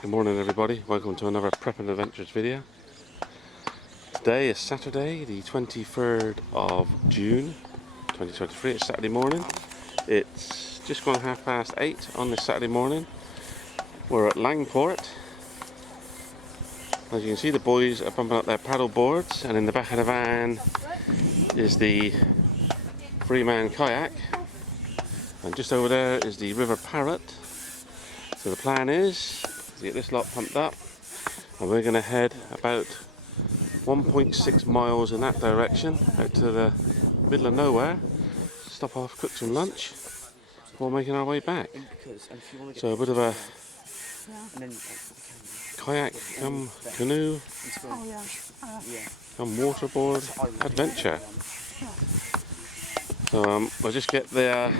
Good morning everybody, welcome to another Prep and Adventures video. Today is Saturday the 23rd of June 2023, it's Saturday morning. It's just gone 8:30 on this Saturday morning. We're at Langport. As you can see, the boys are pumping up their paddle boards, and in the back of the van is the three-man kayak, and just over there is the River Parrett. So the plan is to get this lot pumped up, and we're going to head about 1.6 miles in that direction out to the middle of nowhere, stop off, cook some lunch before making our way back. So a bit of a kayak come canoe come waterboard adventure. So we'll just get that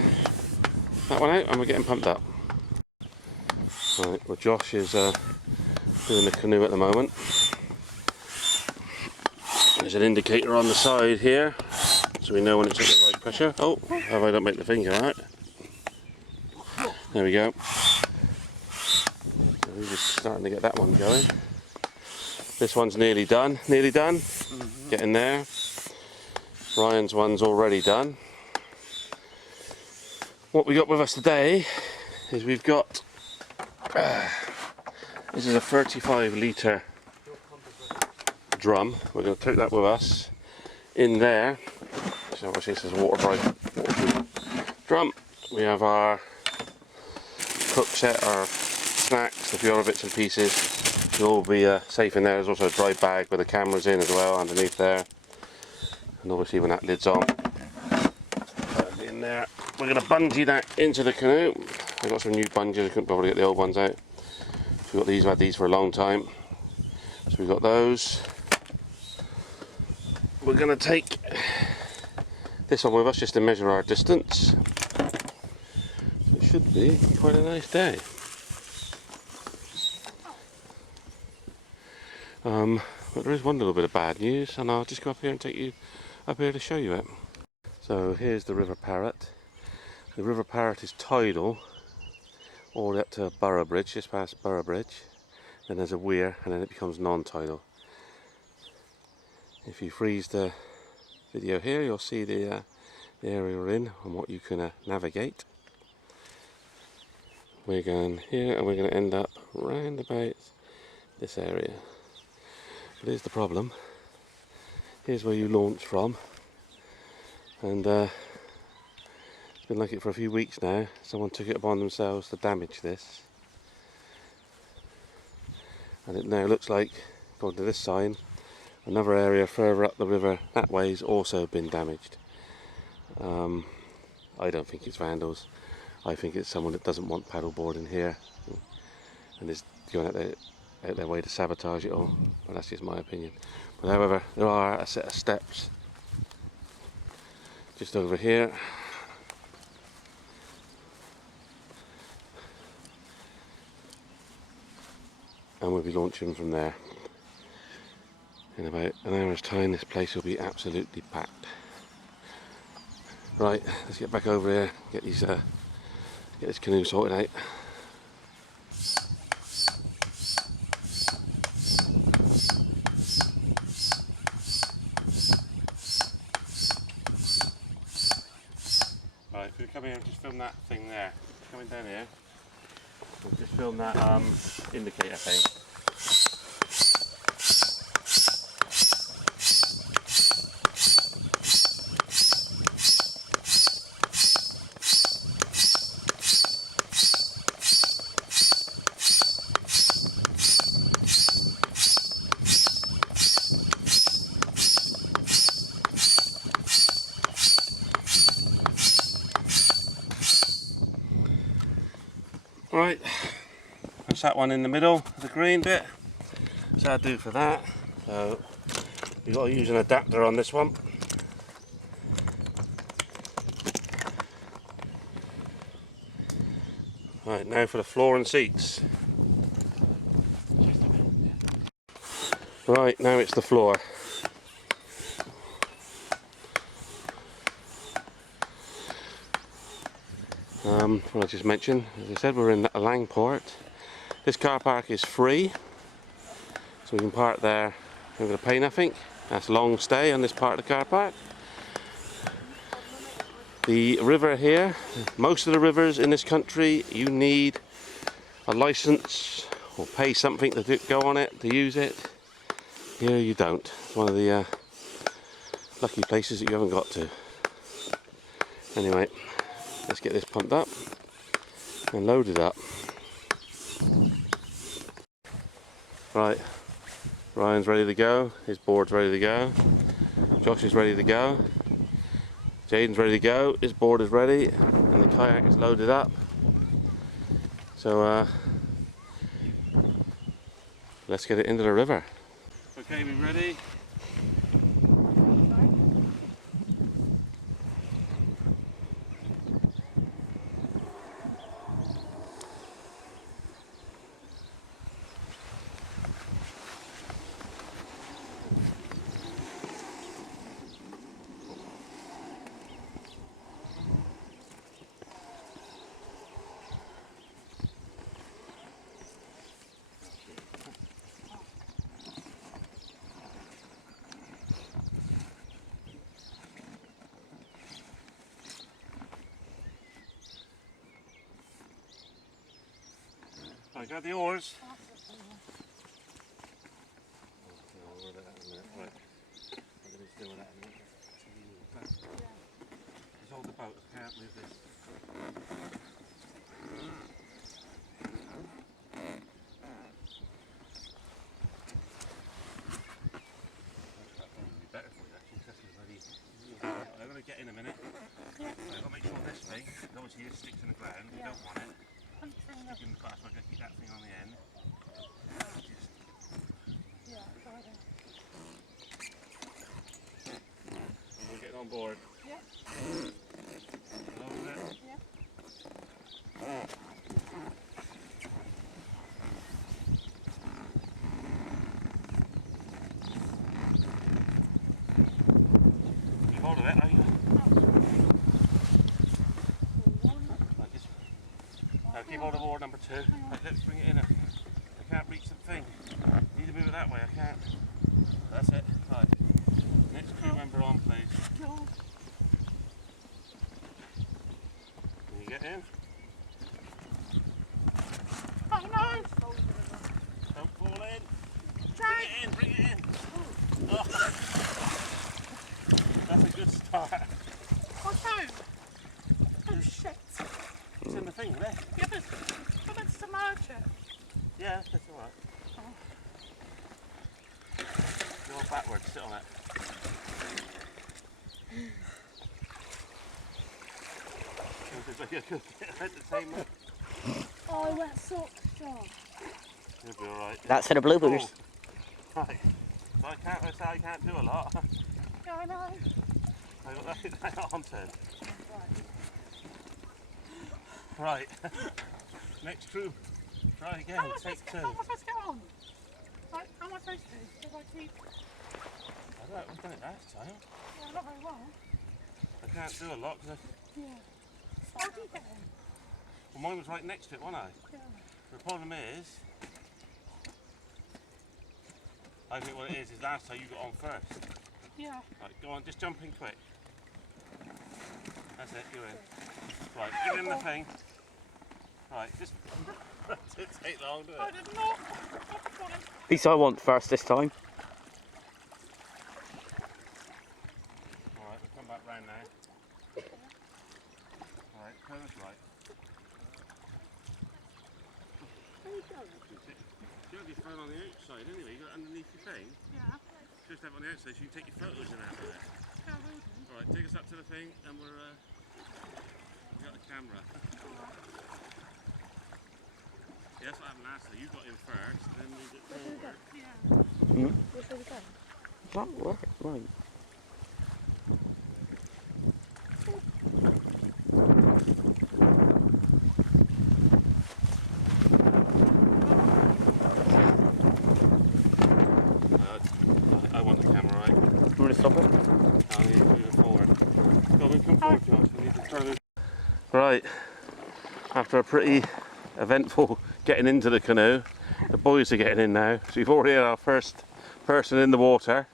one out and we're getting pumped up. Right, well, Josh is doing the canoe at the moment. There's an indicator on the side here, so we know when it's at the right pressure. Oh, if I don't make the finger out. There we go. So we're just starting to get that one going. This one's nearly done. Nearly done. Getting there. Ryan's one's already done. What we got with us today is we've got this is a 35 litre drum. We're going to take that with us in there. So obviously this is a waterproof drum. We have our cook set, our snacks, a few other bits and pieces. It'll all be safe in there. There's also a dry bag with the cameras in as well underneath there. And obviously when that lid's on, put it in there. We're going to bungee that into the canoe. I've got some new bungees, I couldn't probably get the old ones out. So we've got these, we've had these for a long time. So we've got those. We're going to take this one with us just to measure our distance. So it should be quite a nice day. But there is one little bit of bad news, and I'll just go up here and take you up here to show you it. So here's the River Parrett. The River Parrett is tidal all the way up to Borough Bridge, just past Borough Bridge. Then there's a weir, and then it becomes non-tidal. If you freeze the video here, you'll see the area we're in and what you can navigate. We're going here, and we're going to end up round about this area. But here's the problem. Here's where you launch from, and it's been like it for a few weeks now. Someone took it upon themselves to damage this, and it now looks like, according to this sign, another area further up the river that way has also been damaged. I don't think it's vandals. I think it's someone that doesn't want paddleboarding here and is going out their way to sabotage it all, but that's just my opinion. But however, there are a set of steps just over here, and we'll be launching from there. In about an hour's time this place will be absolutely packed. Right, let's get back over here, get this canoe sorted out. Right, if we come here and just film that thing there. Coming down here, we'll just film that indicator thing. Right, that's that one in the middle, the green bit. So that'll do for that. So you've got to use an adapter on this one. Right, now for the floor and seats. Right, now it's the floor. Well, I just mentioned, as I said, we're in Langport. This car park is free, so we can park there. We're going to pay nothing. That's long stay on this part of the car park. The river here, most of the rivers in this country, you need a license or pay something to go on it, to use it. Here you don't. It's one of the lucky places that you haven't got to. Anyway, let's get this pumped up and loaded up. Right, Ryan's ready to go, his board's ready to go, Josh is ready to go, Jaden's ready to go, his board is ready, and the kayak is loaded up. So let's get it into the river. Okay, we ready? I got the oars. Just hold the boat, I can't move this. I'm going to get in a minute. I've got to make sure this thing, obviously it sticks in the ground, you don't want it. Stick in the glass, I'm going to keep that thing on the end. We're getting on board. Yeah. Over it. Yeah. Keep hold of it, are you? Now keep hold of oar number 2. Right, let's bring it in. I can't reach the thing. Need to move it that way, I can't. That's it. Right. Next crew member on, please. Can you get in? Oh no! Don't fall in. Drag. Bring it in. Oh. That's a good start. What's that? Oh shit. It's in the thing, isn't it? Yeah, but it's the marcher. Yeah, that's alright. Go backwards, sit on it. Oh, wet socks, John. You'll be alright. That's in the bloopers. Oh. Right. So I can't do a lot. Yeah, I know. I got that on turn. Right. Next crew. Try again. Take 2. How am I supposed to get on? Like, how am I supposed to? Did I keep... I don't know, we've done it last time. Yeah, not very well. I can't do a lot because Yeah. How do you get in? well, mine was right next to it, wasn't I? Yeah. The problem is, I think what it is last time you got on first. Yeah. Right, go on, just jump in quick. That's it, you're in. Right, get in the thing. Right, just that didn't take long, did it? I did not. At least I want first this time. Alright, we'll come back round now. Alright, turn us right. Where are you going? You have your phone on the outside anyway, you got it underneath your thing. Yeah. Just have it on the outside so you can take your photos in that with it. Yeah, I will do. Alright, take us up to the thing and we got the camera. Yeah, that's what happened last time. You got in first, then moved it forward. Yeah. Which way we go? That work, right. I want the camera, right? You want to stop it? I need to move it forward. Go on, come forward, Josh. We need to turn it. Right, after a pretty eventful getting into the canoe. The boys are getting in now, so we've already had our first person in the water.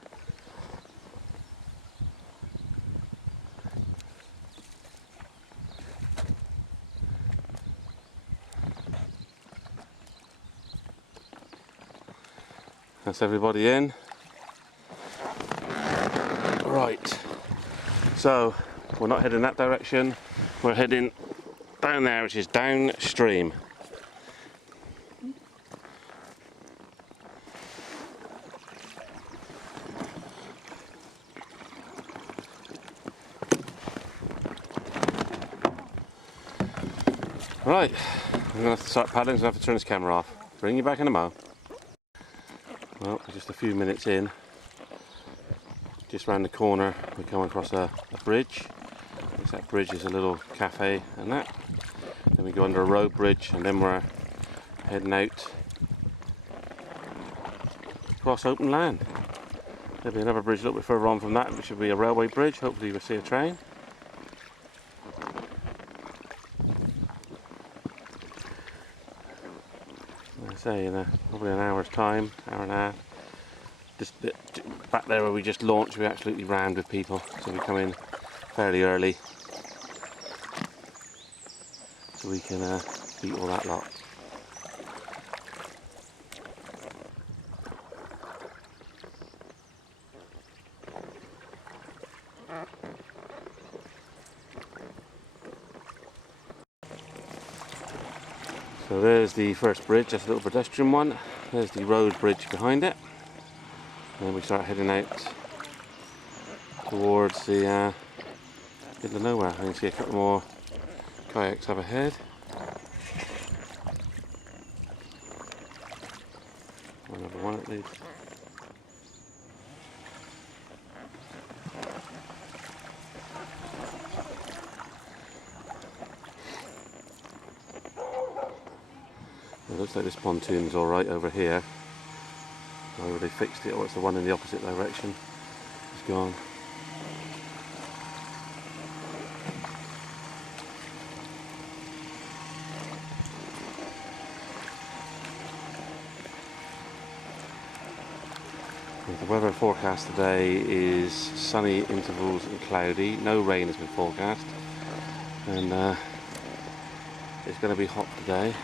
That's everybody in. Right, so we're not heading that direction, we're heading down there, which is downstream. Right, I'm gonna have to start paddling, so I have to turn this camera off. Bring you back in a mo. Well, we're just a few minutes in. Just round the corner we come across a bridge. That bridge is a little cafe and that. Then we go under a road bridge and then we're heading out across open land. There'll be another bridge a little bit further on from that, which will be a railway bridge. Hopefully we'll see a train. Like I say, in probably an hour's time, hour and a half. Just back there where we just launched, we absolutely rammed with people, so we come in fairly early so we can beat all that lot. So there's the first bridge, that's a little pedestrian one. There's the road bridge behind it. And then we start heading out towards the middle of nowhere. I can see a couple more kayaks up ahead. Another one at least. It looks like this pontoon's alright over here. Whether they fixed it or it's the one in the opposite direction. It's gone. The weather forecast today is sunny intervals and cloudy. No rain has been forecast, and it's going to be hot today.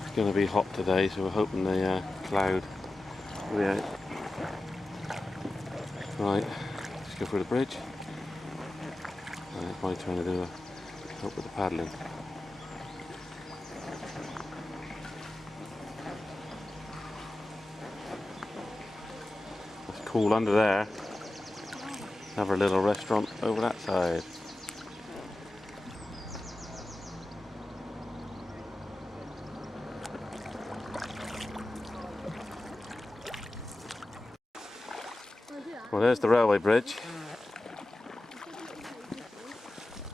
It's going to be hot today, so we're hoping the cloud will be out. Right, let's go through the bridge. It's my turn to do help with the paddling. It's cool under there. Have a little restaurant over that side. Well, there's the railway bridge.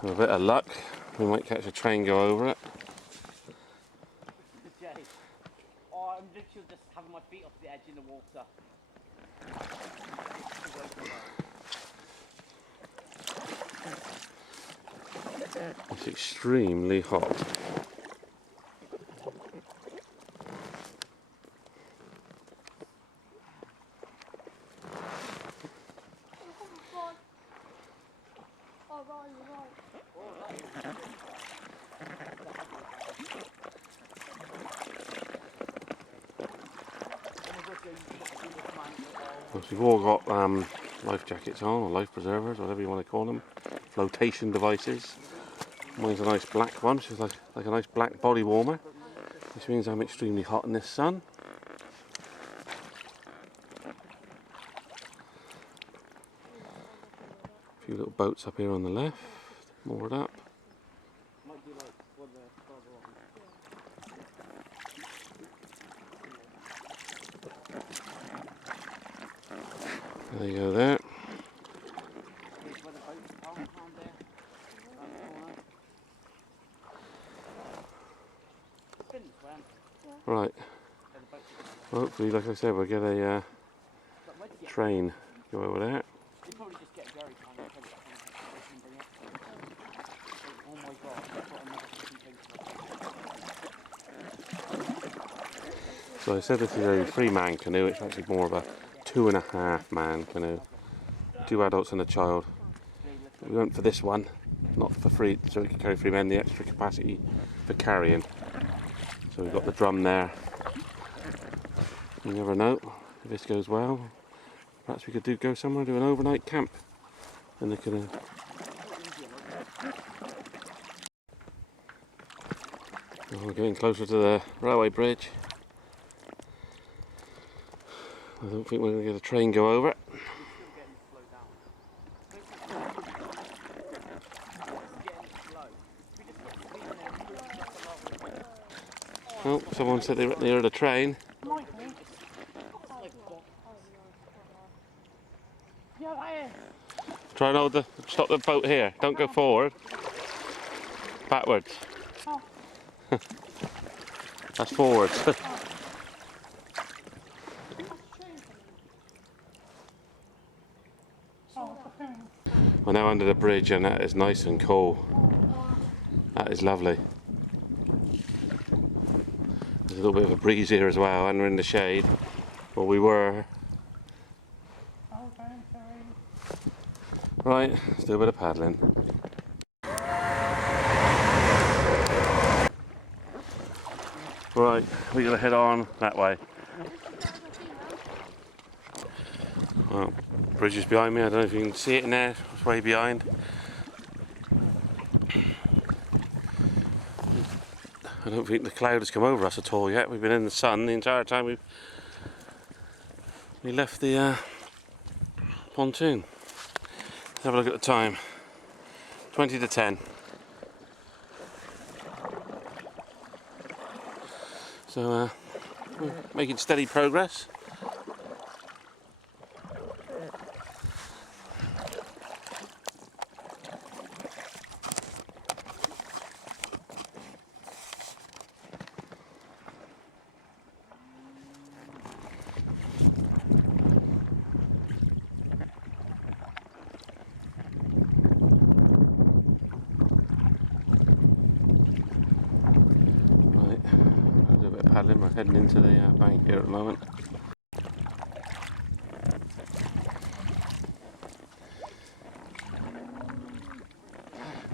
With a bit of luck, we might catch a train go over it. Oh, I'm literally just having my feet off the edge in the water. It's extremely hot. We've all got life jackets on, or life preservers, whatever you want to call them. Flotation devices. Mine's a nice black one, which is like a nice black body warmer, which means I'm extremely hot in this sun. A few little boats up here on the left, moored up. There you go there. Right, Hopefully, like I said, we'll get a train go over there. They probably just get a jerry can and fill it and bring it. Oh my god, I've got another fucking So I said this is a 3-man canoe. It's actually more of a 2.5-man canoe. 2 adults and a child. We went for this one, not for free, so it can carry 3 men, the extra capacity for carrying. So we've got the drum there. You never know, if this goes well, perhaps we could go somewhere, do an overnight camp in the canoe. Oh, we're getting closer to the railway bridge. I don't think we're going to get a train go over it. Oh, someone said they were near the train. Try and stop the boat here. Don't go forward. Backwards. Oh. That's forwards. We're now under the bridge and that is nice and cool. That is lovely. There's a little bit of a breeze here as well, and we're in the shade. Well, we were. Right, let's do a bit of paddling. Right, we're going to head on that way. Well, bridge is behind me. I don't know if you can see it in there. It's way behind. I don't think the cloud has come over us at all yet. We've been in the sun the entire time we left the pontoon. Let's have a look at the time. 20 to 10. So we're making steady progress. Paddling, we're heading into the bank here at the moment.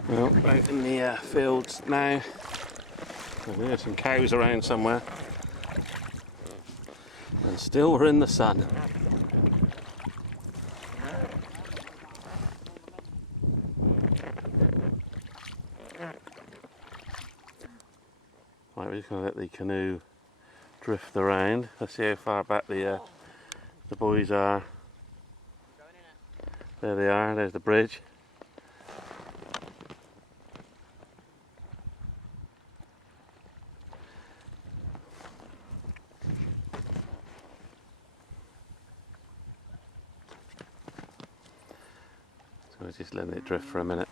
Well, out in the fields now. There's some cows around somewhere. And still we're in the sun. Right, we're just going to let the canoe drift around. Let's see how far back the boys are. There they are, there's the bridge. So we're just letting it drift for a minute.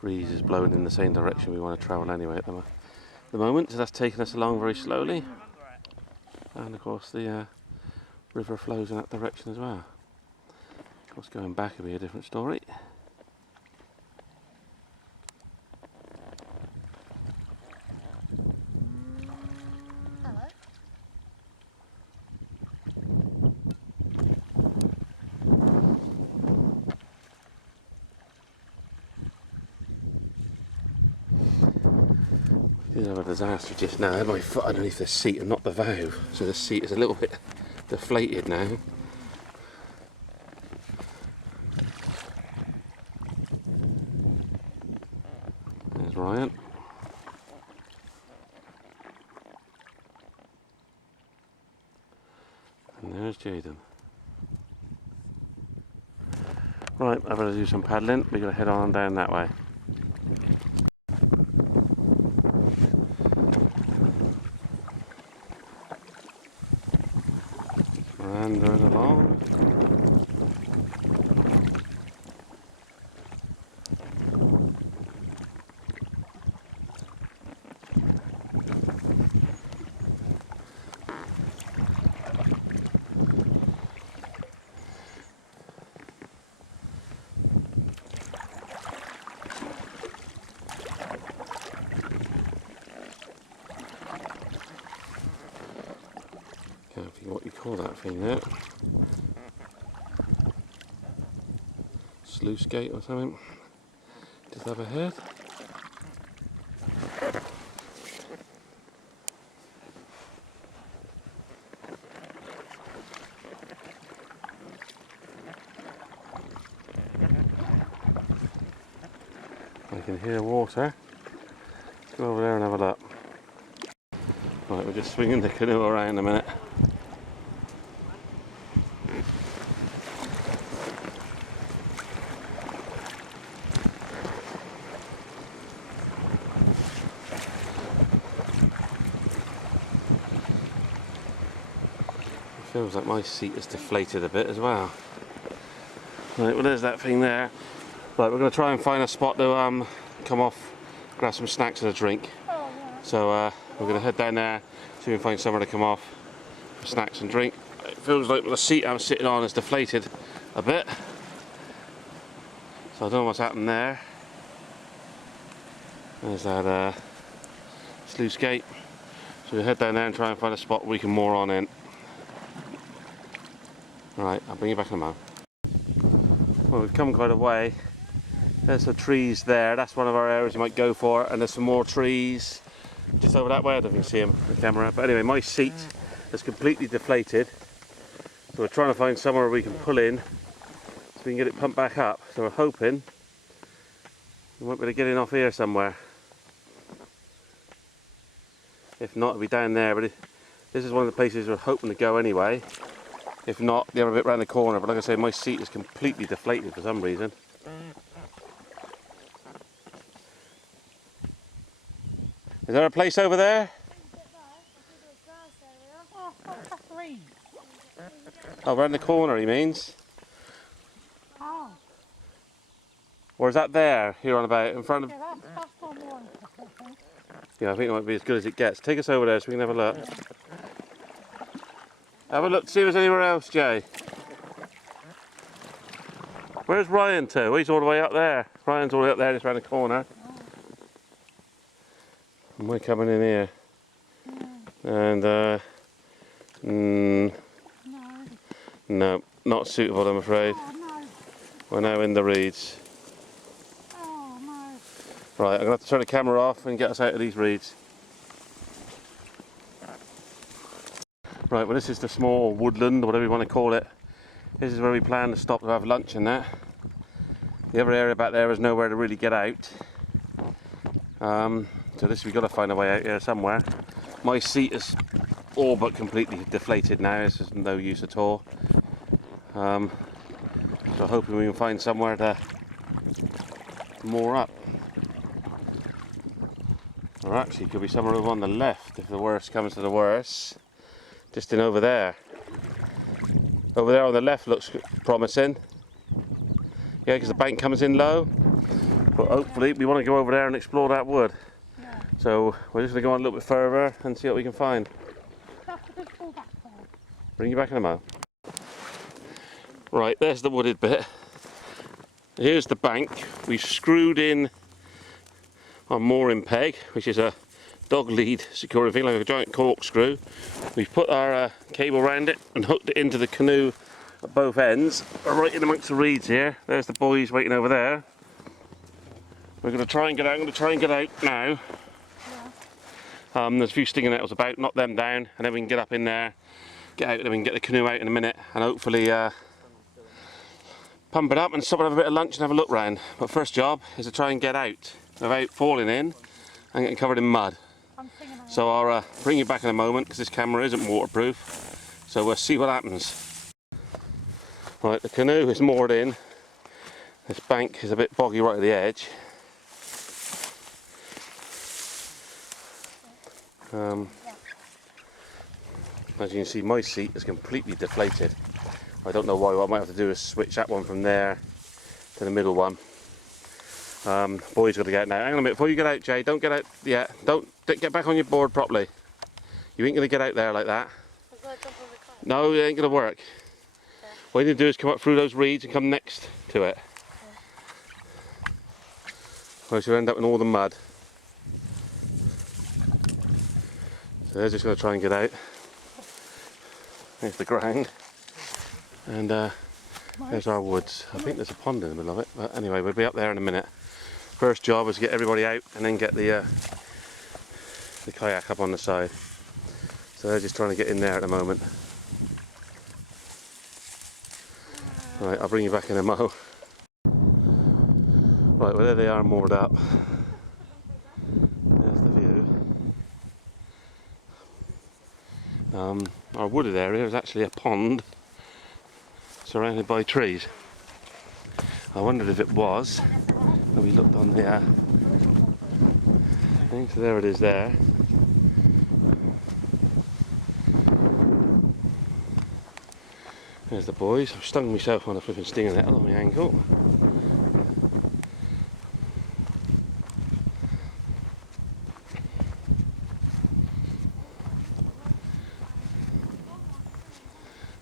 Breeze is blowing in the same direction we want to travel anyway at the moment, so that's taking us along very slowly. And of course the river flows in that direction as well. Of course, going back will be a different story. I did have a disaster just now. I had my foot underneath the seat and not the valve, so the seat is a little bit deflated now. There's Ryan. And there's Jaden. Right, I'm going to do some paddling. We're going to head on down that way. Meandering along. call that thing there? Sluice gate or something? Just up ahead. I can hear water. Let's go over there and have a look. Right, we're just swinging the canoe around a minute. It feels like my seat is deflated a bit as well. Right, well there's that thing there. Right, we're going to try and find a spot to come off, grab some snacks and a drink. Oh, yeah. So we're going to head down there, see if we can find somewhere to come off for snacks and drink. It feels like the seat I'm sitting on is deflated a bit. So I don't know what's happened there. There's that sluice gate. So we'll head down there and try and find a spot we can moor on in. Right, I'll bring you back in a moment. Well, we've come quite a way. There's the trees there, that's one of our areas you might go for, and there's some more trees just over that way. I don't think you can see them on the camera, but anyway, my seat is completely deflated, so we're trying to find somewhere we can pull in so we can get it pumped back up. So we're hoping we might be able to get in off here somewhere. If not, it'll be down there, but this is one of the places we're hoping to go anyway. If not, the other bit round the corner, but like I say, my seat is completely deflated for some reason. Is there a place over there? Oh, that's reeds. Oh, round the corner he means. Oh, Or is that there, here on about, in front of... yeah, that's one more interesting, I think. Yeah, I think it might be as good as it gets. Take us over there so we can have a look. Have a look to see if there's anywhere else, Jay. Where's Ryan to? Oh, he's all the way up there. Ryan's all the way up there, just round the corner. And we're coming in here. And, no, not suitable, I'm afraid. Oh, no. We're now in the reeds. Oh, no. Right, I'm going to have to turn the camera off and get us out of these reeds. Right, well this is the small woodland, or whatever you want to call it. This is where we plan to stop to have lunch and that. The other area back there is nowhere to really get out. So we've got to find a way out here somewhere. My seat is all but completely deflated now, it's just no use at all. So hoping we can find somewhere to moor up. Or actually could be somewhere over on the left if the worst comes to the worst. Just in over there. Over there on the left looks promising. Yeah, because the bank comes in low. But hopefully we want to go over there and explore that wood. Yeah. So we're just going to go on a little bit further and see what we can find. That's a good fallback point. Bring you back in a moment. Right, there's the wooded bit. Here's the bank. We've screwed in our mooring peg, which is a dog lead securing thing, like a giant corkscrew. We've put our cable around it and hooked it into the canoe at both ends. We're right in amongst the reeds here. There's the boys waiting over there. We're going to try and get out. I'm going to try and get out now. Yeah. There's a few stinging nettles about, knock them down, and then we can get up in there, get out, and then we can get the canoe out in a minute, and hopefully pump it up and stop and have a bit of lunch and have a look round. But first job is to try and get out without falling in and getting covered in mud. I'm singing out. So I'll bring you back in a moment because this camera isn't waterproof. So we'll see what happens. Right, the canoe is moored in. This bank is a bit boggy right at the edge. As you can see, my seat is completely deflated. I don't know why. What I might have to do is switch that one from there to the middle one. Boys got to get out now. Hang on a minute, before you get out, Jay, don't get out yet. Don't get back on your board properly. You ain't going to get out there like that. No, it ain't going to work. What you need to do is come up through those reeds and come next to it. Or else you'll end up in all the mud. So they're just going to try and get out. There's the ground. And there's our woods. I think there's a pond in the middle of it. But anyway, we'll be up there in a minute. First job is to get everybody out and then get the kayak up on the side. So they're just trying to get in there at the moment. Right, I'll bring you back in a mo. Right, well there they are moored up. There's the view. Our wooded area is actually a pond surrounded by trees. I wondered if it was. We looked on the thing, so there it is there. There's the boys. I've stung myself on a flipping stinging nettle on my ankle.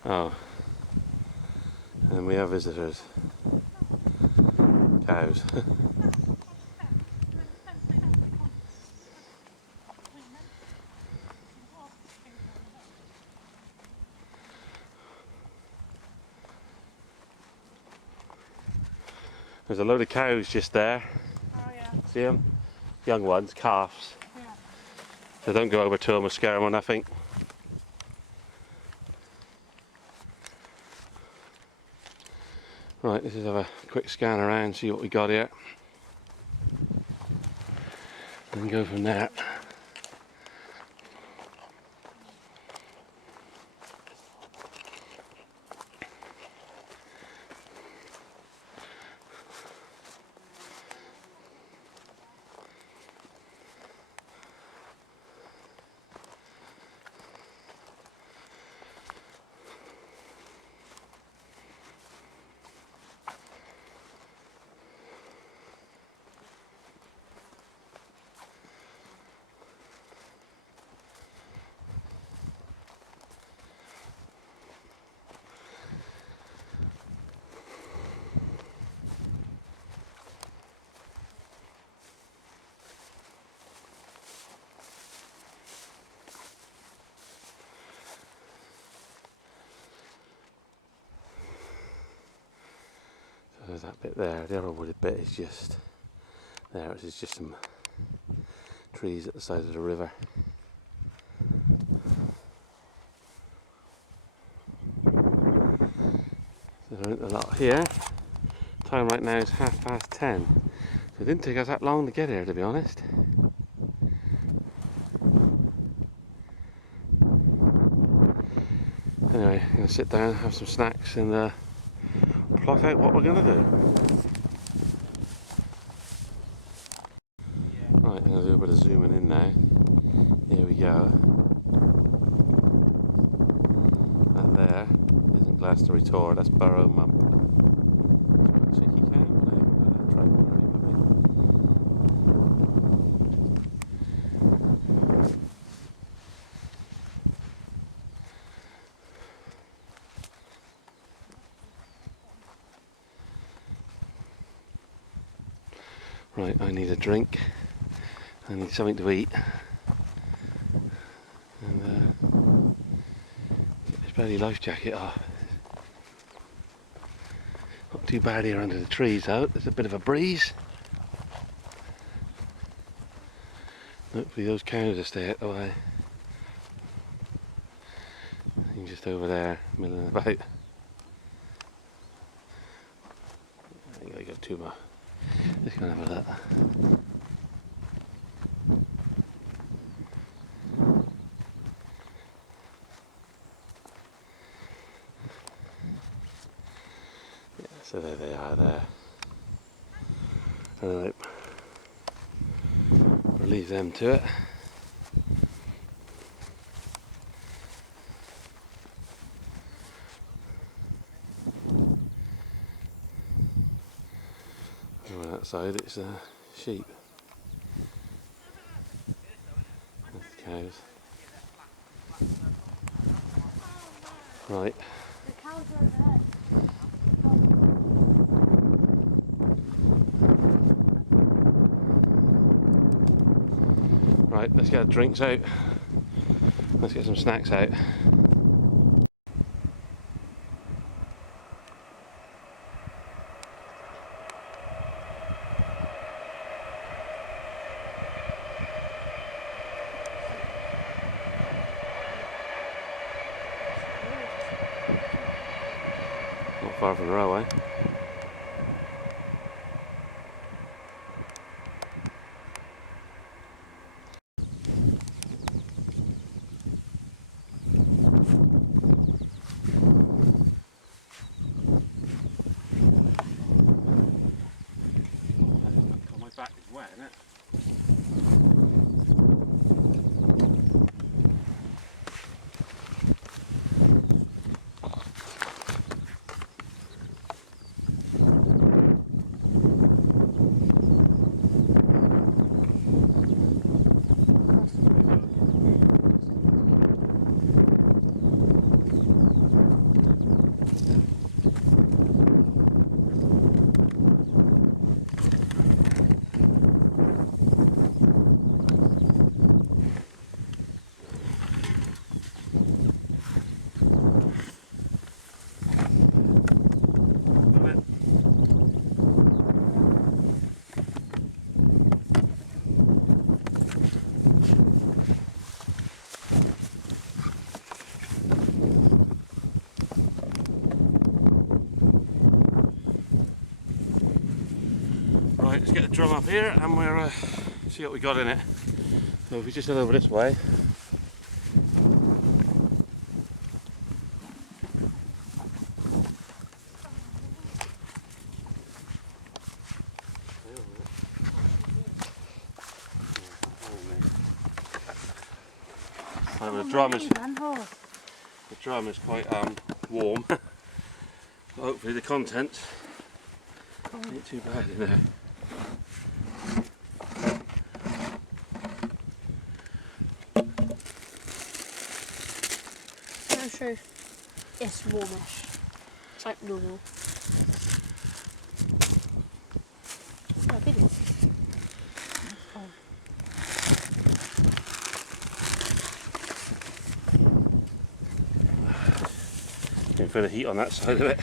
Oh, and we have visitors. Cows. There's a load of cows just there. Oh yeah. See them? Young ones, calves. Yeah. So don't go over to them or scare them or nothing. Right, let's just have a quick scan around, see what we got here. And then go from there. There's that bit there. The other wooded bit is just there, which is just some trees at the side of the river. So there isn't a lot here. Time right now is 10:30. So it didn't take us that long to get here, to be honest. Anyway, I'm going to sit down, have some snacks and plot out what we're going to do. Right, I'm going to do a bit of zooming in now. Here we go. That there isn't Glastonbury Tor, that's Burrow Mump. Cheeky cow? No, I've got a tripod right with me. Right, I need a drink. I need something to eat. And get this bloody life jacket off. Not too bad here under the trees though. There's a bit of a breeze. Hopefully those cows will stay out the way. And just over there, milling about. I think I got too much. Just gonna have a look. Yeah, so there they are there. Alright. We'll leave them to it. On that side it's sheep. That's the cows. Right. The cows are there. Right, let's get our drinks out. Let's get some snacks out. far from the railway. My back is wet, isn't it? Right, let's get the drum up here and we'll see what we got in it. So if we just head over this way. So the drum is quite warm. Hopefully the contents ain't too bad in there. No true. It's warmish. It's like normal. Oh, big one. You can feel the heat on that side of it.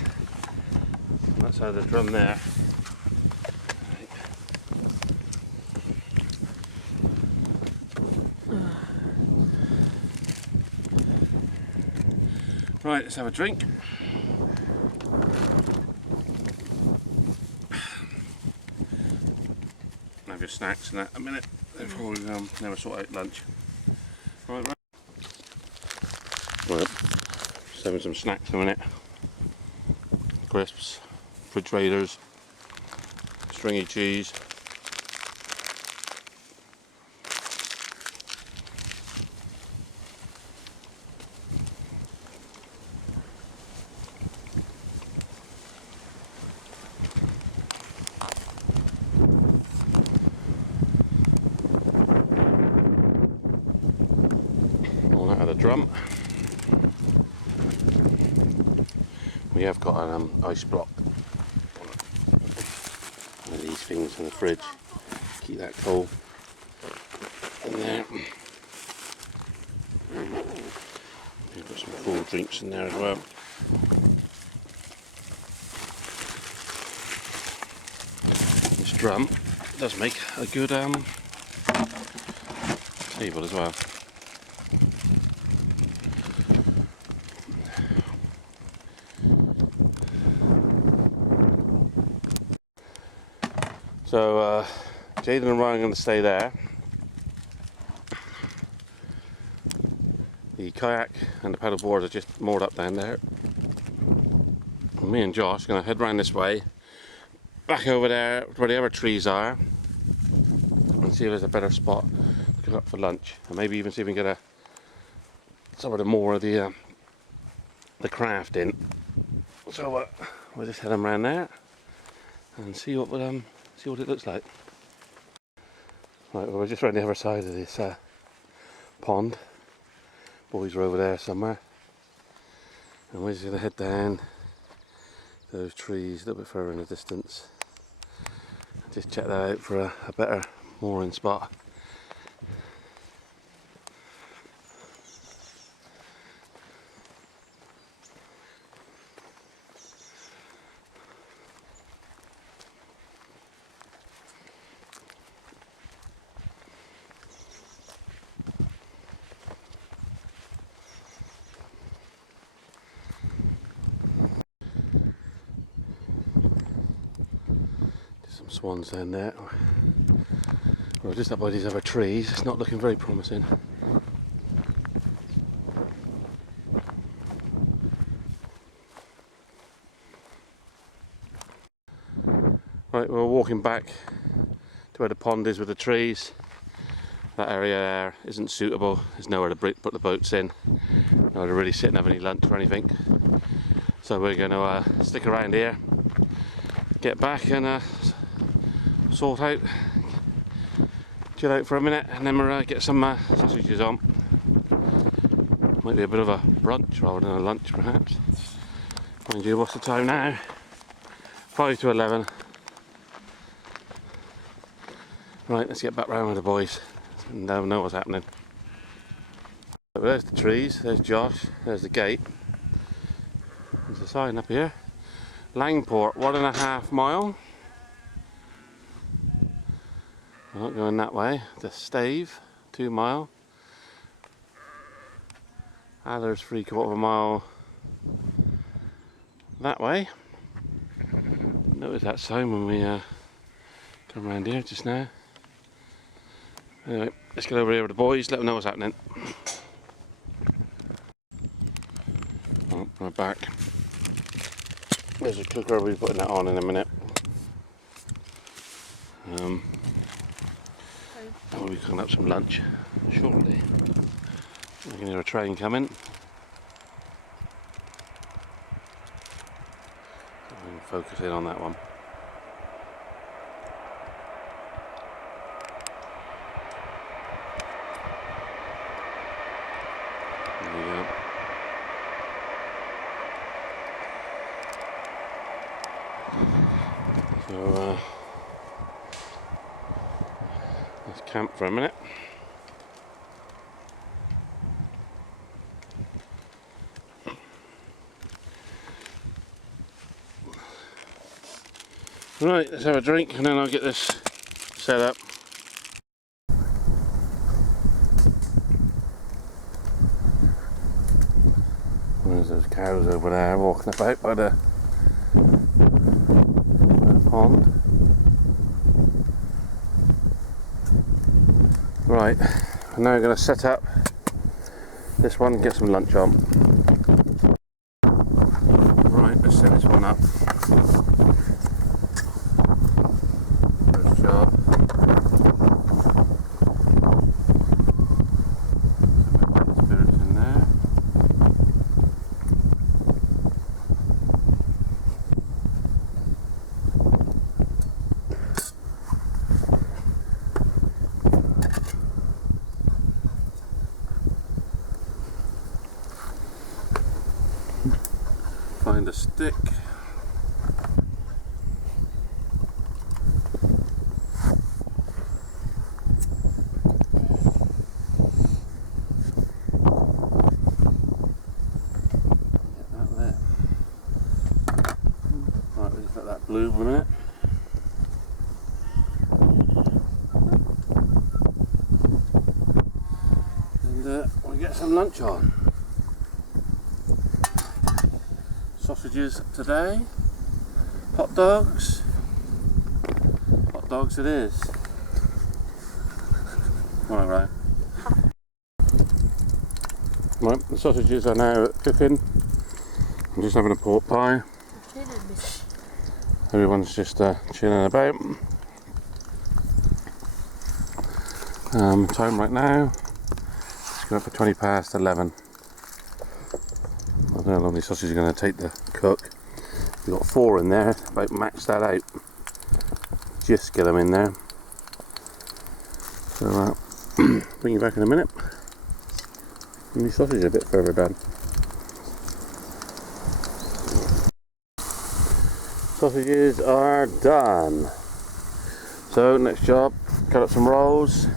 On that side of the drum there. Right, let's have a drink. Have your snacks in that a minute before we never sort out lunch. Right. Right, just having some snacks in a minute. Crisps, fridge raiders, stringy cheese. All out of the drum. We have got an ice block. One of these things in the fridge. Keep that cold. In there. We've got some cool drinks in there as well. This drum does make a good table as well. So Jaden and Ryan are going to stay there. The kayak and the paddle boards are just moored up down there. And me and Josh are going to head round this way, back over there where the other trees are, and see if there's a better spot to go up for lunch, and maybe even see if we can get some of the more of the craft in. So we'll just head them around there and see what it looks like. Right, well, we're just around the other side of this pond. Boys are over there somewhere, and we're just going to head down those trees a little bit further in the distance. Just check that out for a better mooring spot. swans down there. Well, just up by these other trees, it's not looking very promising. Right, we're walking back to where the pond is with the trees. That area there isn't suitable, there's nowhere to put the boats in, nowhere to really sit and have any lunch or anything. So we're going to stick around here, get back and sort out, chill out for a minute, and then we'll get some sausages on. Might be a bit of a brunch rather than a lunch perhaps. Mind you, what's the time now? 5 to 11. Right, let's get back round with the boys and know what's happening. Well, there's the trees, there's Josh, there's the gate. There's a sign up here. Langport, 1.5 mile. We're not going that way. The Stave, 2 mile. There's 3/4 mile that way. Notice that sign when we come around here just now. Anyway, let's get over here with the boys, let them know what's happening. Oh, we're back. There's a cooker, we'll be putting that on in a minute. And we'll be cooking up some lunch shortly. We can hear a train coming. So we can focus in on that one. There we go. So let's camp for a minute. Right, let's have a drink and then I'll get this set up. There's those cows over there walking about by the pond. Right, I'm now going to set up this one and get some lunch on. Right, let's set this one up. First job. Some spirits in there. Find a stick. Get that there. Right, we'll just let that blue for a minute. And we'll get some lunch on. Sausages today, hot dogs it is. Alright. Right, the sausages are now cooking. I'm just having a pork pie. Everyone's just chilling about. Time right now, it's going for 20 past 11. I don't know how long these sausages are going to take to cook. We've got 4 in there, about maxed that out. Just get them in there. So bring you back in a minute. And the sausage a bit further down. Sausages are done. So next job, cut up some rolls.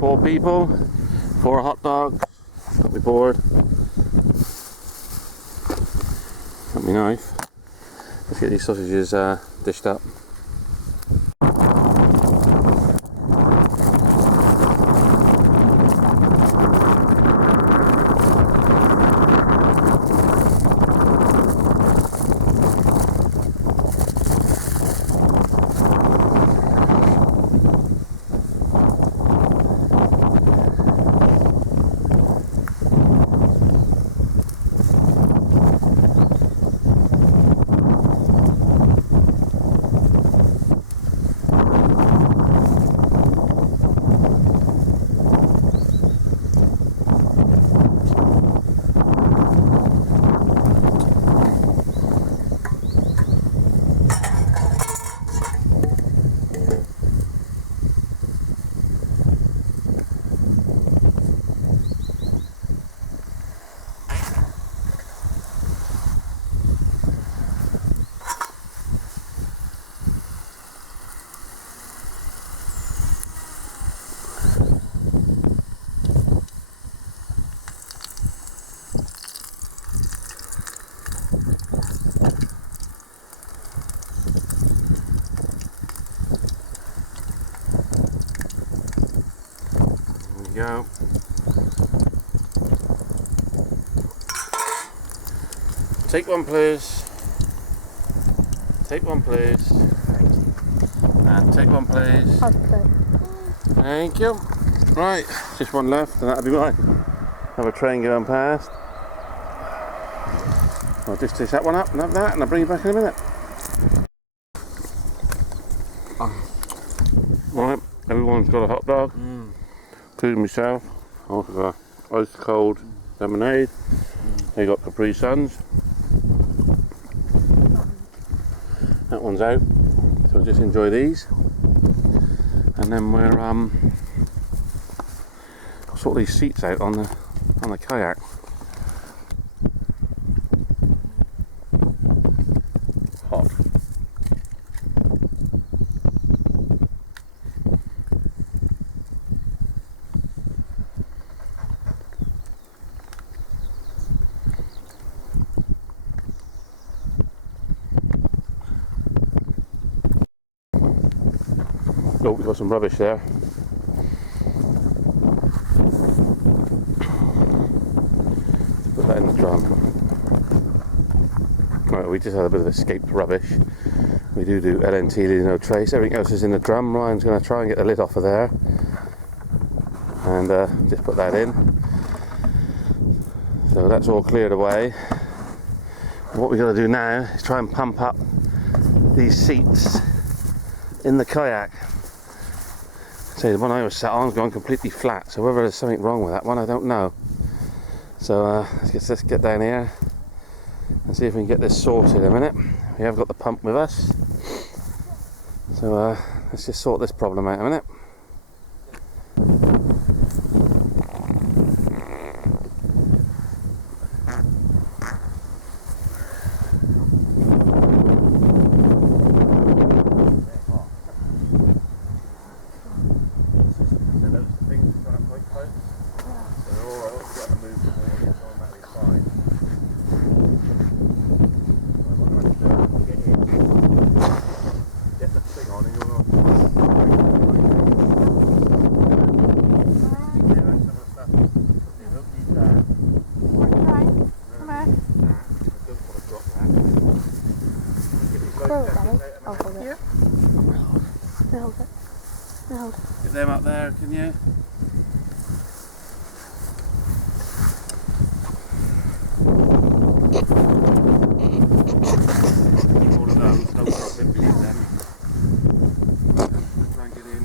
4 people, 4 hot dogs. Got me bored. Got me knife. Let's get these sausages dished up. go. Take one, please. Take one, please. And take one, please. Thank you. Right, just one left, and that'll be mine. Have a train going past. I'll just dish that one up and have that, and I'll bring you back in a minute. Right, everyone's got a hot dog, including myself. I also got ice cold lemonade. They got Capri Suns. That one's out, so we'll just enjoy these, and then we're sort these seats out on the kayak. Hot. Oh, we've got some rubbish there. Put that in the drum. Right, we just had a bit of escaped rubbish. We do LNT, leave no trace. Everything else is in the drum. Ryan's going to try and get the lid off of there. And just put that in. So that's all cleared away. And what we've got to do now is try and pump up these seats in the kayak. So the one I was sat on is going completely flat, so whether there's something wrong with that one, I don't know. So let's get down here and see if we can get this sorted in a minute. We have got the pump with us, so let's just sort this problem out in a minute. Get them up there, can you? All of those, don't drop it beneath them. Try and get in.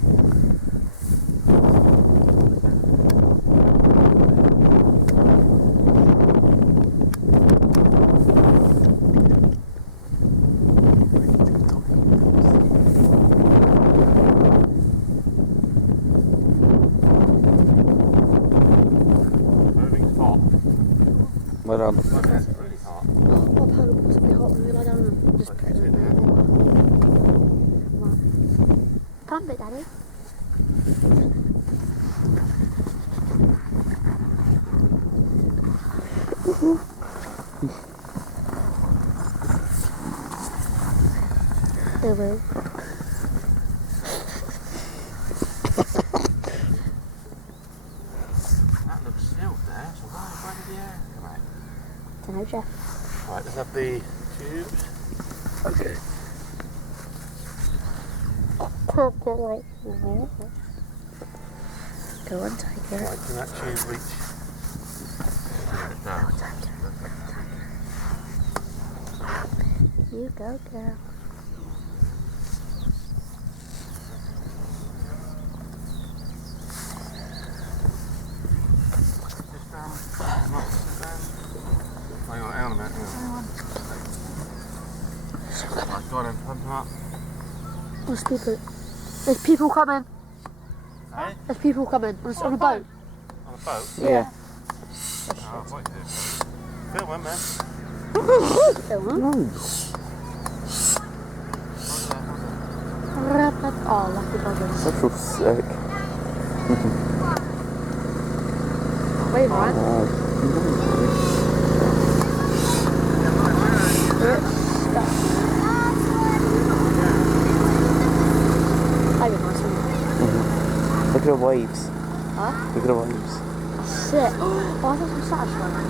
Well done. It's really hot. I've heard it was a bit hot when we lie down and just put it in there. Pump it, Daddy. There we go. That looks sealed there, so why did the air come out? Don't know, Jeff. Right, let's have the tubes. Okay. Can't get like go on, take it. Right, can that tube reach? There it does. You go, girl. Hang on a minute. Right, go on and pump them up. There's people. There's people coming. Eh? There's people coming. On a boat. On a boat? Yeah. Oh, wait there. Film them, man. Oh, lucky buggers. That's so sick. Wait, Ryan. Look at the waves. Huh? Look at the waves. Sick. Oh, that's satisfying.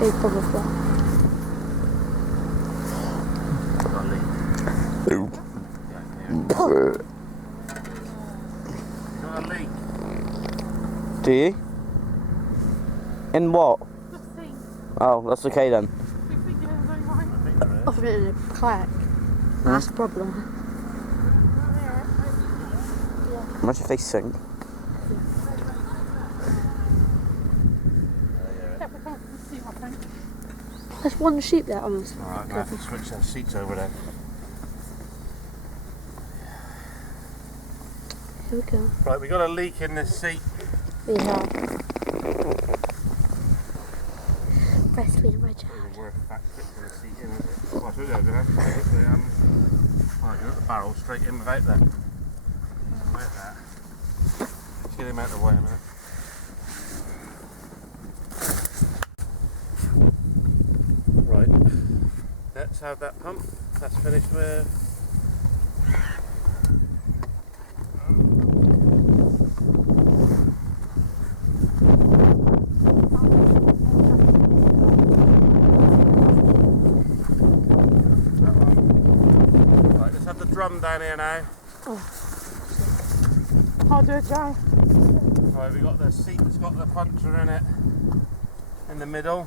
Big bubble flop. Got a leak. Do you? In what? The thing. Oh, that's okay then. We think there's no right. I think there is. I think it's a kayak. That's the problem. Where's your face sink? There's one sheep there on this. Alright, I'm going to have to switch them seats over then. Here we go. Right, we got a leak in this seat. We have breastfeeding my child. Worth back fixing the seat in, is it? Well, I suppose they're going to have to put the, well, you got the barrel straight in without that. Without that. Let's get him out of the way a minute. Right, let's have that pump. That's finished with. Right, let's have the drum down here now. I'll do it, Joe. Right, we got the seat that's got the puncture in it in the middle.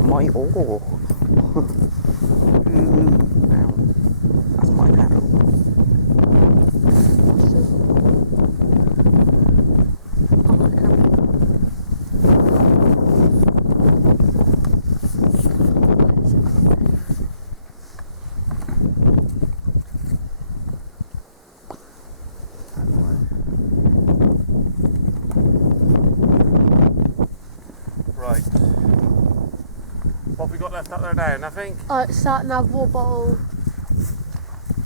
My oar. Now, that's my paddle. Right. What have we got left up there now? Nothing? Sat nav, water bottle.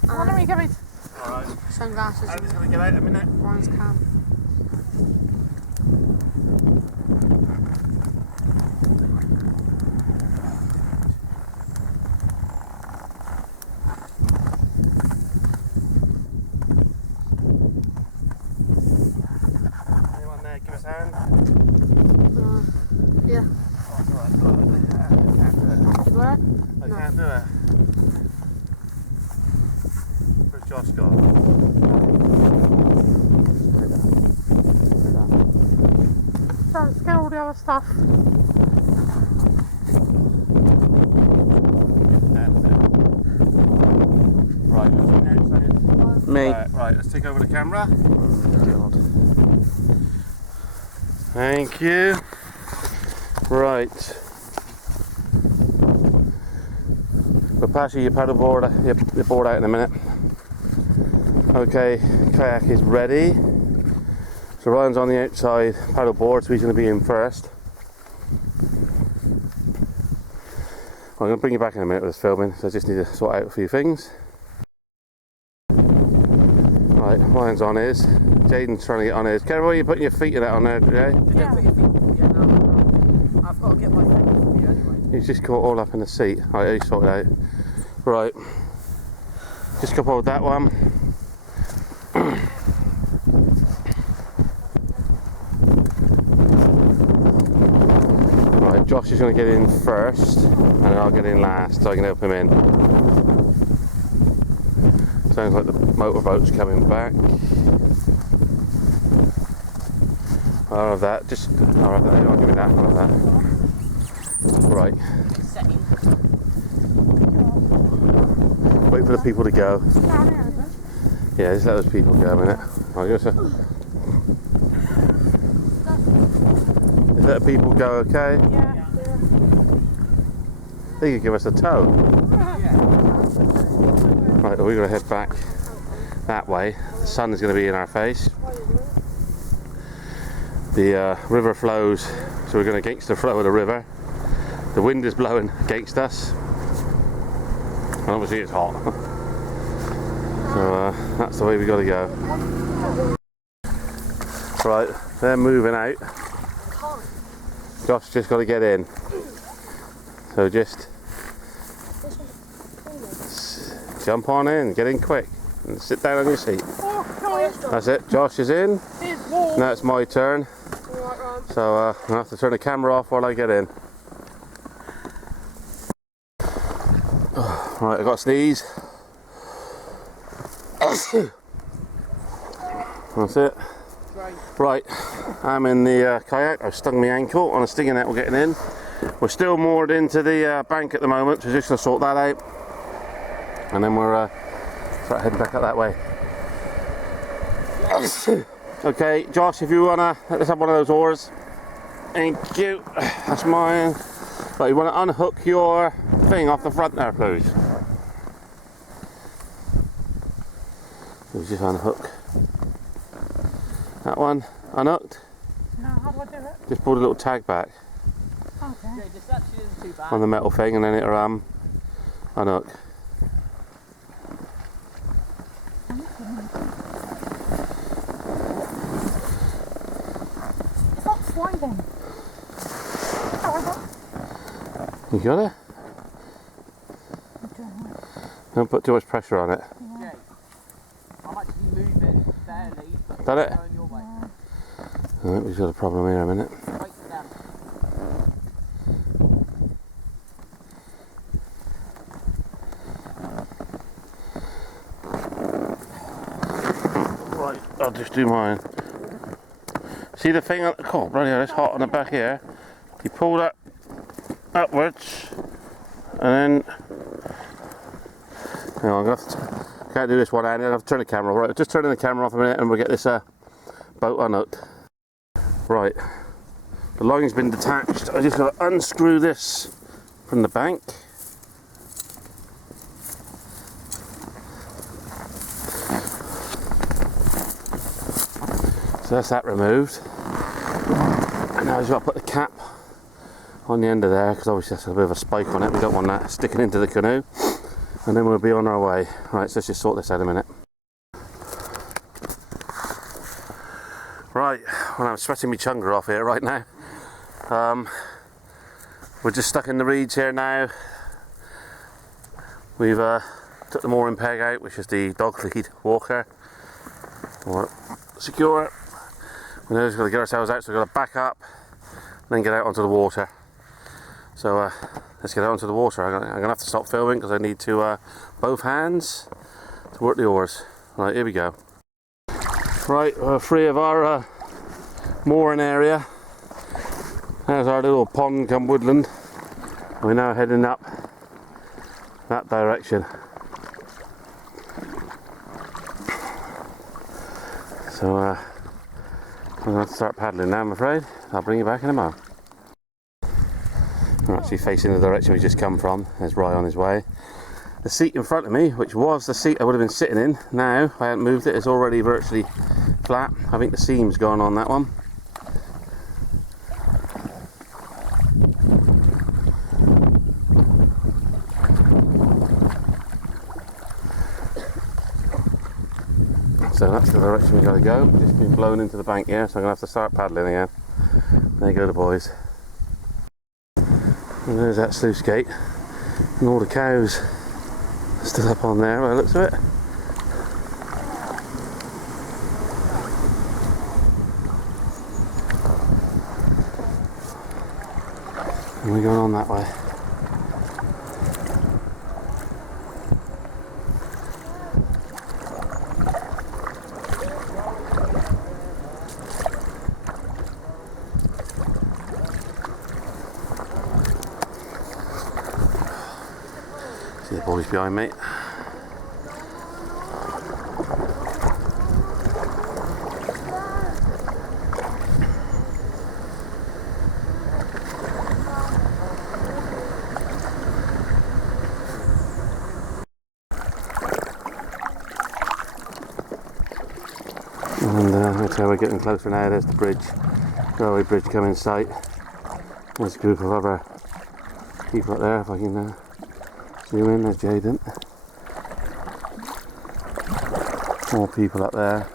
What are we going? Alright. Sunglasses. I'm just going to get out a minute. Ron's cam. Anyone there? Give us a hand. Yeah. What? I can't do it. Where's Josh gone? So let's get all the other stuff. Right, who's on the outside? Me. Right, let's take over the camera. God. Thank you. Right. We'll pass you your paddle board, your board out in a minute. Okay, kayak is ready. So Ryan's on the outside paddle board, so he's going to be in first. I'm going to bring you back in a minute with this filming, so I just need to sort out a few things. Right, Ryan's on his. Jaden's trying to get on his. Careful, are you putting your feet in that on there today? Yeah. Put your feet. Yeah, no. I've got to get my feet for you anyway. He's just caught all up in the seat. Right, he's sorted out. Right, just couple with that one. Right, Josh is going to get in first, and then I'll get in last so I can help him in. Sounds like the motorboat's coming back. I'll have that. I'll have that. I'll give me that. I'll have that. Right. Wait for the people to go. Yeah, just let those people go a minute. Just let the people go, okay? Yeah. They could give us a tow. Right, we're going to head back that way. The sun is going to be in our face. The river flows, so we're going against the flow of the river. The wind is blowing against us, and obviously it's hot. So that's the way we got to go. Right, they're moving out. Josh just got to get in. So just jump on in, get in quick, and sit down on your seat. That's it. Josh is in. Now it's my turn. So I'm gonna have to turn the camera off while I get in. Right, I got a sneeze. That's it. Right, I'm in the kayak. I've stung my ankle on a stinging net. We're getting in. We're still moored into the bank at the moment, so just gonna sort that out, and then we're start heading back up that way. Okay, Josh, if you wanna, let's have one of those oars. Thank you. That's mine. Right, you wanna unhook your thing off the front there, please. So just unhook that one. Unhooked. No, how do I do it? Just pull the little tag back Okay. Yeah, this actually isn't too bad. on the metal thing, and then it'll unhook. It's not sliding. You got it? Don't put too much pressure on it. Okay. I'm actually moving barely, but Done it? going your way. I think we've got a problem here a minute. Wait for them. Right, I'll just do mine. See the thing on the oh, bloody hell, it's hot on the back here. You pull that upwards, and then hang on, can't do this one handed. I'll have to turn the camera. Right, just turning the camera off a minute, and we'll get this boat unhooked. Right, the line's been detached. I just got to unscrew this from the bank. So that's that removed. And now I've got to put the cap on the end of there, because obviously that's a bit of a spike on it. We don't want that sticking into the canoe. And then we'll be on our way. Right, so let's just sort this out a minute. Right, well, I'm sweating my chunga off here right now. We're just stuck in the reeds here now. We've took the mooring peg out, which is the dog lead walker. Or secure. We're now just going to get ourselves out, so we've got to back up and then get out onto the water. So let's get out onto the water. I'm going to have to stop filming because I need to both hands to work the oars. Right, here we go. Right, we're free of our mooring area. There's our little pond come woodland. We're now heading up that direction. So I'm going to have to start paddling now, I'm afraid. I'll bring you back in a moment. We're actually facing the direction we just come from. There's Rye on his way. The seat in front of me, which was the seat I would have been sitting in, now I haven't moved it, it's already virtually flat. I think the seam's gone on that one. So that's the direction we've got to go. We've just been blown into the bank here, so I'm going to have to start paddling again. There go the boys. And there's that sluice gate. And all the cows stood up on there by the looks of it. And we're going on that way. See the boys behind me. So we're getting closer now. There's the bridge, railway bridge coming in sight. There's a group of other people up there, if I can zoom in. There's Jaden. More people up there.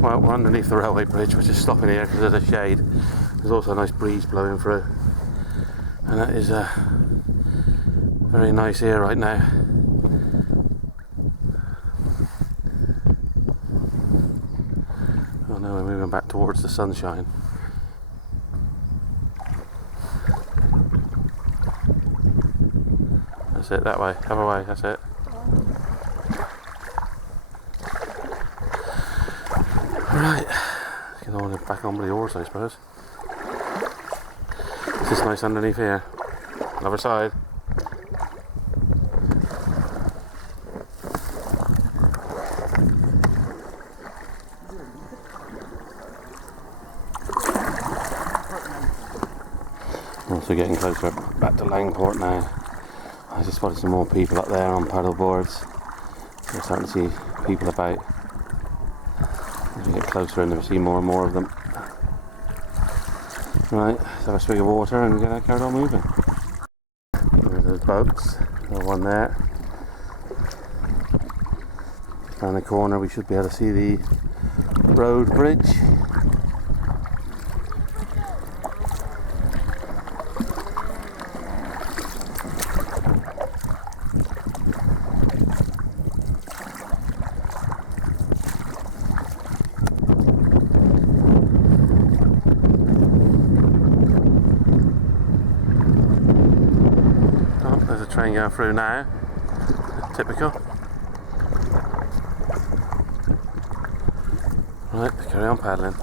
Well, we're underneath the railway bridge, which is stopping here because of the shade. There's also a nice breeze blowing through, and that is very nice here right now. Oh no, we're moving back towards the sunshine. That's it, that way, other way, that's it. Right, get on back on with the horse, I suppose. It's just nice underneath here. Other side. Also getting closer back to Langport now. I just spotted some more people up there on paddle boards. We're starting to see people about. As we get closer and we see more and more of them. Right, let's have a swig of water and get carried on moving. Here are those boats. There's one there. Around the corner we should be able to see the road bridge. Train going through now, typical. Right, carry on paddling.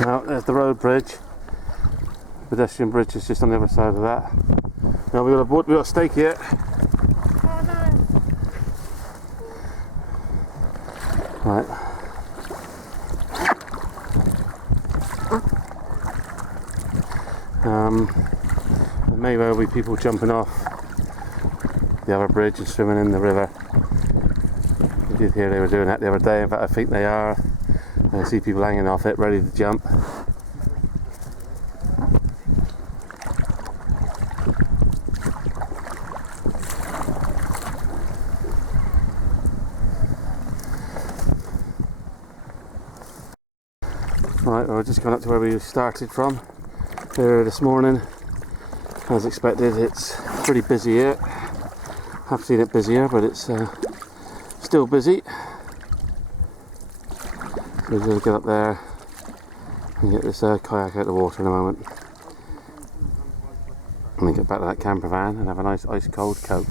Now there's the road bridge. Pedestrian bridge is just on the other side of that. Now we got a stake here. Oh no. Right. There may well be people jumping off the other bridge and swimming in the river. I did hear they were doing that the other day. In fact, I think they are. I see people hanging off it, ready to jump. Right, well, we're just going up to where we started from. There this morning. As expected, it's pretty busy here. I've seen it busier, but it's still busy. So we're going to get up there and get this kayak out of the water in a moment. And then get back to that camper van and have a nice ice cold Coke.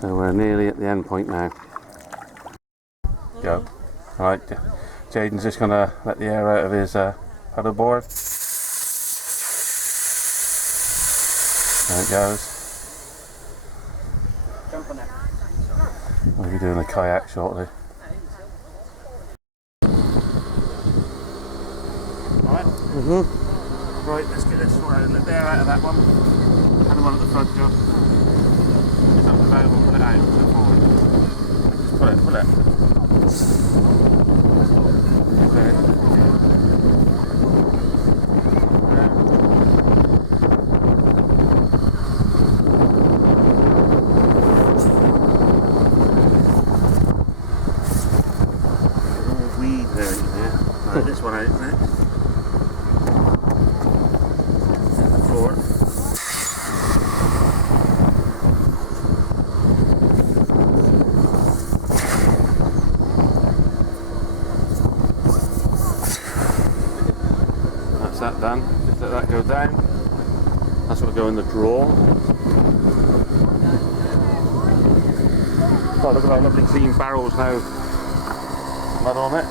So we're nearly at the end point now. Go. Alright, Jaden's just going to let the air out of his paddle board. There it goes. Jump on it. We'll be doing a kayak shortly. Alright. Right, let's get this one out of there, out of that one. And the one at the front, John. If that's available, pull it out, pull it forward. Just pull it, pull it. Okay. This one out next. The floor. That's that done. Just let that go down. That's what will go in the drawer. Oh, look at our lovely clean barrels now. Mud on it.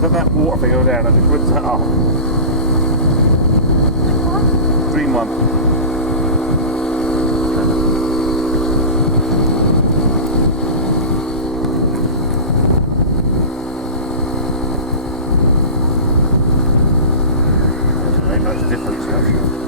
Let that water thing go down, I just rinse that off. Green one. Very much difference actually.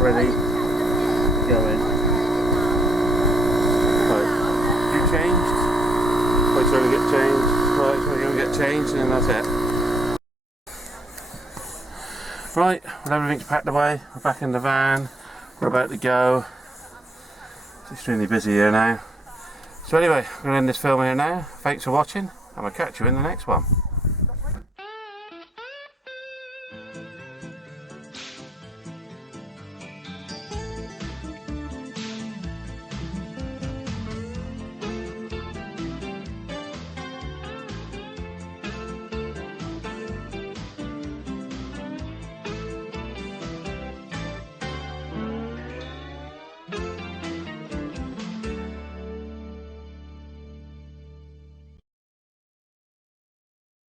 Ready, going. Right, you changed? Wait till we get changed. Right, so we're going to get changed and that's it. Right, well everything's packed away, we're back in the van, we're about to go. It's extremely busy here now. So anyway, I'm going to end this film here now. Thanks for watching and I'll catch you in the next one.